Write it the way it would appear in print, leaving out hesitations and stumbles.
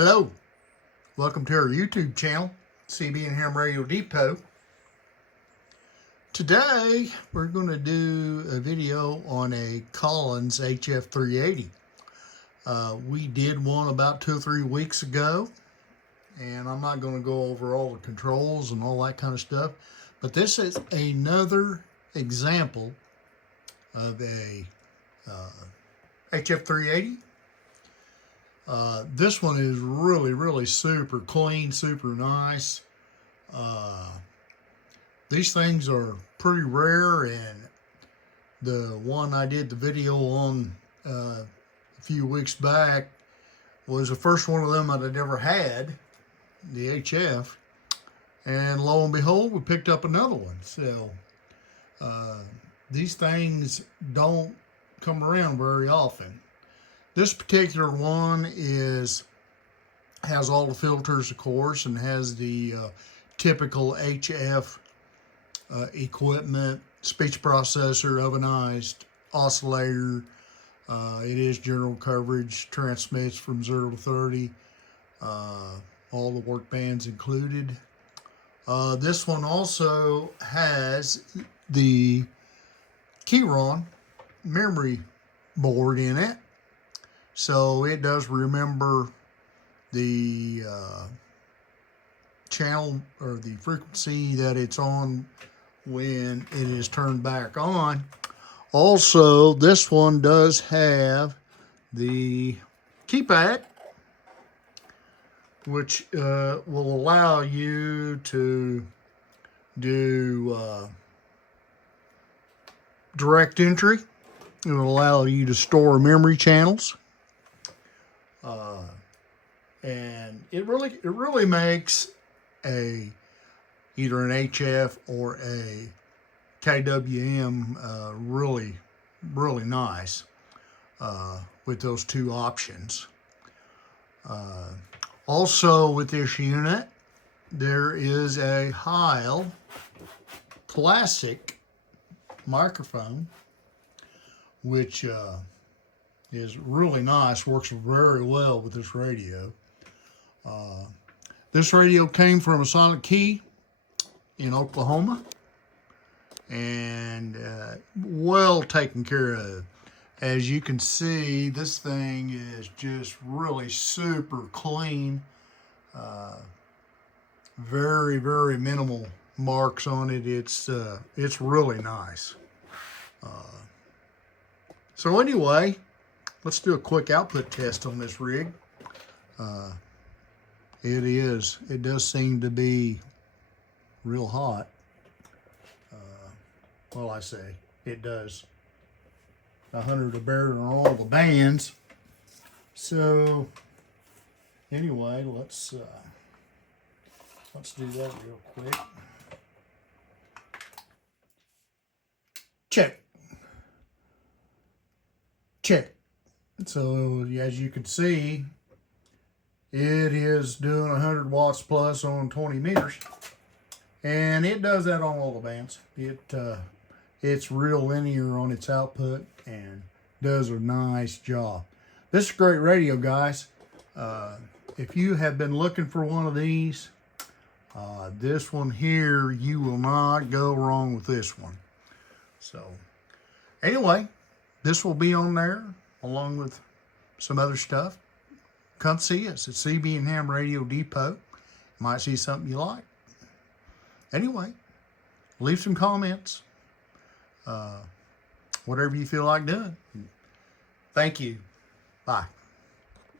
Hello, welcome to our YouTube channel, CB and Ham Radio Depot. Today we're going to do a video on a Collins HF-380. We did one about 2 or 3 weeks ago, and I'm not going to go over all the controls and all that kind of stuff, but this is another example of a HF-380. This one is really super clean, super nice. These things are pretty rare, and the one I did the video on a few weeks back was the first one of them that I'd ever had, the HF, and lo and behold, we picked up another one. So these things don't come around very often. This particular one has all the filters, of course, and has the typical HF equipment, speech processor, ovenized, oscillator. It is general coverage, transmits from 0 to 30, all the work bands included. This one also has the Kiron memory board in it. So it does remember the channel or the frequency that it's on when it is turned back on. Also, this one does have the keypad, which will allow you to do direct entry. It will allow you to store memory channels. And it really makes either an HF or a KWM really nice with those two options. Also with this unit, there is a Heil Classic microphone, which is really nice, works very well with this radio. This radio came from a Sonic Key in Oklahoma, and well taken care of. As you can see, this thing is just really super clean. Very minimal marks on it. It's really nice. So anyway, let's do a quick output test on this rig. It does seem to be real hot. Well, I say it does. 100 or better on all the bands. So anyway, let's do that real quick. Check. So as you can see, it is doing 100 watts plus on 20 meters, and it does that on all the bands. It's real linear on its output and does a nice job. This is a great radio, guys. If you have been looking for one of these, this one here, you will not go wrong with this one. So anyway, this will be on there along with some other stuff. Come see us at CB and Ham Radio Depot. Might see something you like. Anyway, leave some comments. Whatever you feel like doing. Thank you. Bye.